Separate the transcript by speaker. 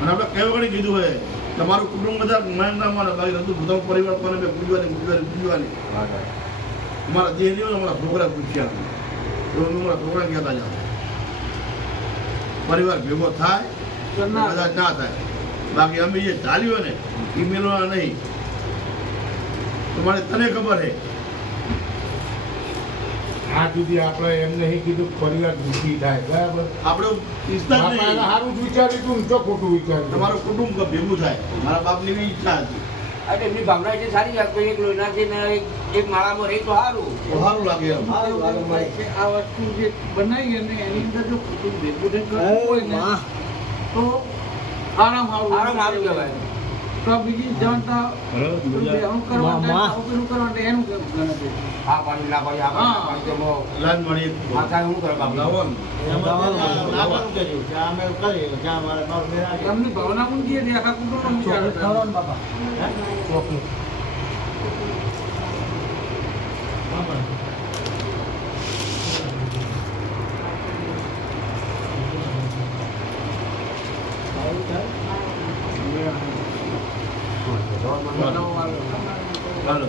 Speaker 1: અને આપણે કઈ વખત કીધું હોય તમારું કુટુંબ બધા માન ના માને બાકી બધું બધા પરિવાર કોને બે પૂજવાની પૂજવાની પૂજવાની અમારા દેહ નહીં અમારા છોકરા પૂછ્યા તો અમે અમારા છોકરા કહેતા જાઓ પરિવાર ભેગો થાય કદાચ ના થાય. બાકી અમે જે ચાલ્યો ને એ મેળવા નહીં. તમારે તને ખબર છે
Speaker 2: આ સુધી આપણે એમ નહીં કીધું પરિવાર દુઃખી થાય બરાબર?
Speaker 1: આપણે ઈચ્છતા નહીં.
Speaker 2: સારું જ વિચાર્યું તું તો ખોટું વિચાર્યું
Speaker 1: તમારું કુટુંબ ભેગું થાય. મારા બાપની બી ઈચ્છા હતી.
Speaker 3: અરે એમની ભાવના છે સારી વાત કોઈ એક લોહીનાથી ને એક એક માળામાં રહી તો સારું.
Speaker 1: તો સારું લાગે
Speaker 4: સારું લાગે. આ વસ્તુ જે બનાવી અને એની અંદર જો કુટુંબ ભેગું થાય કરવું હોય ને તો આરામ આવું
Speaker 3: આરામ સારું કહેવાય.
Speaker 4: બીજી. જનતા બેહું કરવા જાય, કરવા એનું કેમ
Speaker 3: પાણી ના પાણી આ પાણી તો
Speaker 1: લાલ મળી
Speaker 3: આ થાય શું કરે બાપુ
Speaker 1: લાવો ને.
Speaker 4: એમની ભાવના પણ જે છે, આખા કુટુંબનો વિચાર હતો.
Speaker 1: હાલો